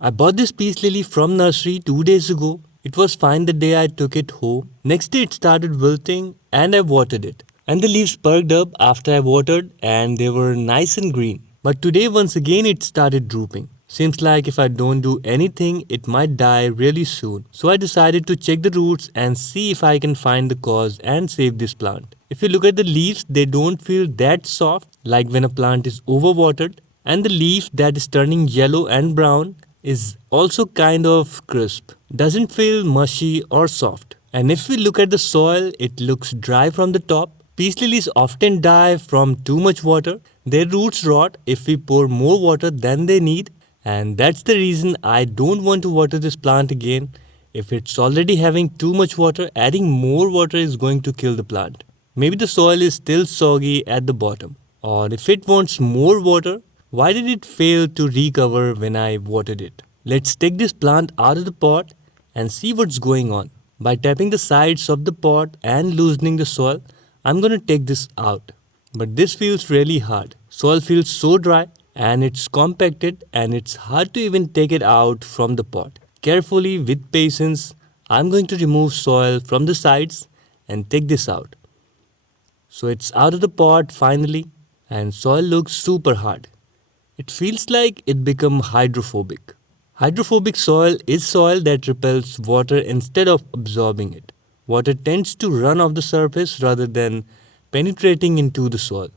I bought this peace lily from nursery 2 days ago. It was fine the day I took it home. Next day it started wilting and I watered it. And the leaves perked up after I watered and they were nice and green. But today once again it started drooping. Seems like if I don't do anything, it might die really soon. So I decided to check the roots and see if I can find the cause and save this plant. If you look at the leaves, they don't feel that soft like when a plant is overwatered. And the leaf that is turning yellow and brown is also kind of crisp. Doesn't feel mushy or soft. And if we look at the soil, it looks dry from the top. Peace lilies often die from too much water. Their roots rot if we pour more water than they need. And that's the reason I don't want to water this plant again. If it's already having too much water, adding more water is going to kill the plant. Maybe the soil is still soggy at the bottom. Or if it wants more water, why did it fail to recover when I watered it? Let's take this plant out of the pot and see what's going on. By tapping the sides of the pot and loosening the soil, I'm going to take this out. But this feels really hard. Soil feels so dry and it's compacted and it's hard to even take it out from the pot. Carefully, with patience, I'm going to remove soil from the sides and take this out. So it's out of the pot finally and soil looks super hard. It feels like it become hydrophobic. Hydrophobic soil is soil that repels water instead of absorbing it. Water tends to run off the surface rather than penetrating into the soil,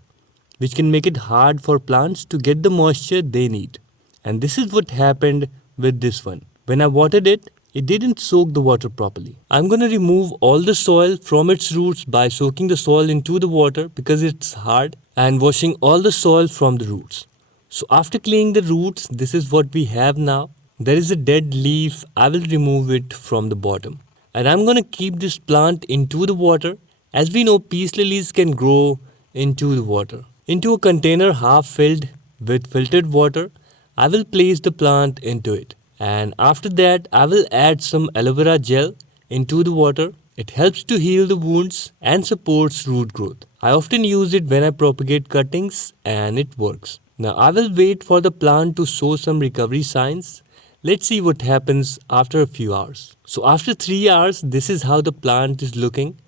which can make it hard for plants to get the moisture they need. And this is what happened with this one. When I watered it, it didn't soak the water properly. I'm going to remove all the soil from its roots by soaking the soil into the water because it's hard and washing all the soil from the roots. So after cleaning the roots, this is what we have now. There is a dead leaf. I will remove it from the bottom. And I'm going to keep this plant into the water. As we know, peace lilies can grow into the water. Into a container half filled with filtered water, I will place the plant into it. And after that, I will add some aloe vera gel into the water. It helps to heal the wounds and supports root growth. I often use it when I propagate cuttings and it works. Now I will wait for the plant to show some recovery signs. Let's see what happens after a few hours. So after 3 hours, this is how the plant is looking.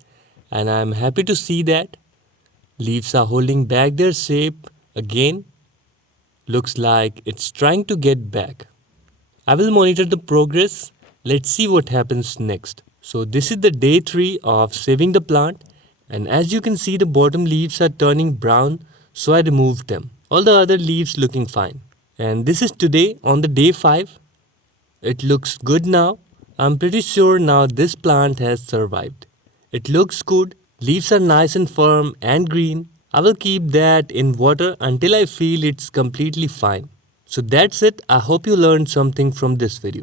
And I'm happy to see that. Leaves are holding back their shape again. Looks like it's trying to get back. I will monitor the progress. Let's see what happens next. So this is the day 3 of saving the plant. And as you can see, the bottom leaves are turning brown. So I removed them. All the other leaves looking fine. And this is today on the day 5. It looks good now. I'm pretty sure now this plant has survived. It looks good. Leaves are nice and firm and green. I will keep that in water until I feel it's completely fine. So that's it. I hope you learned something from this video.